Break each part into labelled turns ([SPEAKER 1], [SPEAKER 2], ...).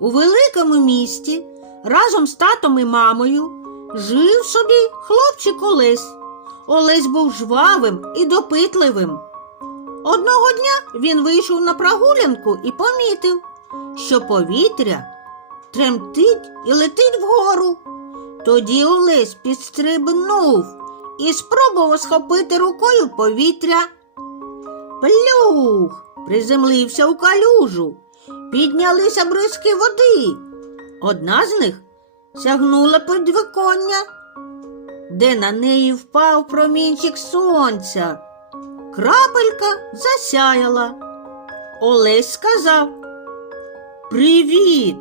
[SPEAKER 1] У великому місті разом з татом і мамою жив собі хлопчик Олесь. Олесь був жвавим і допитливим. Одного дня він вийшов на прогулянку і помітив, що повітря тремтить і летить вгору. Тоді Олесь підстрибнув і спробував схопити рукою повітря. Плюх приземлився у калюжу, піднялися бризки води. Одна з них сягнула підвиконня, де на неї впав промінчик сонця. Крапелька засяяла. Олесь сказав Привіт,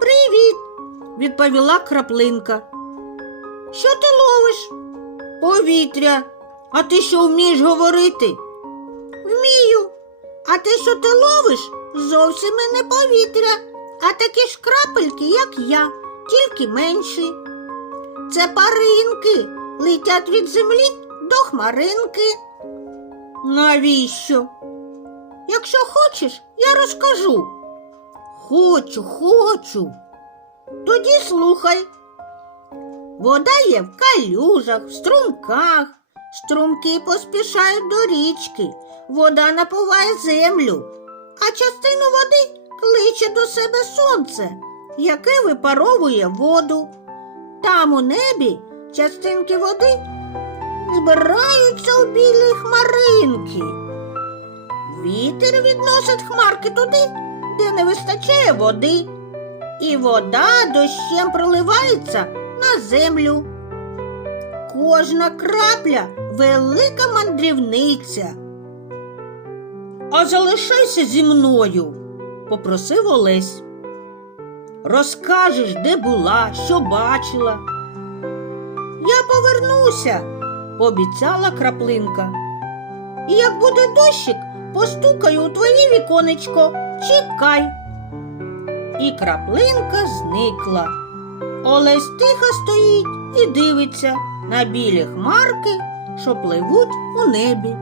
[SPEAKER 1] привіт, відповіла краплинка. Що ти ловиш? Повітря. А ти що вмієш говорити? А те, що ти ловиш, зовсім і не повітря, а такі ж крапельки, як я, тільки менші. Це паринки летять від землі до хмаринки. Навіщо? Якщо хочеш, я розкажу. Хочу, хочу. Тоді слухай. Вода є в калюжах, в струмках. Струмки поспішають до річки, вода напуває землю, а частину води кличе до себе сонце, яке випаровує воду. Там у небі частинки води збираються у білі хмаринки. Вітер відносить хмарки туди, де не вистачає води, і вода дощем проливається на землю. Кожна крапля велика мандрівниця. А залишайся зі мною, попросив Олесь. Розкажеш, де була, що бачила. Я повернуся, пообіцяла краплинка. І як буде дощик, постукаю у твоє віконечко. Чекай. І краплинка зникла. Олесь тихо стоїть і дивиться на білі хмарки, що пливуть у небі.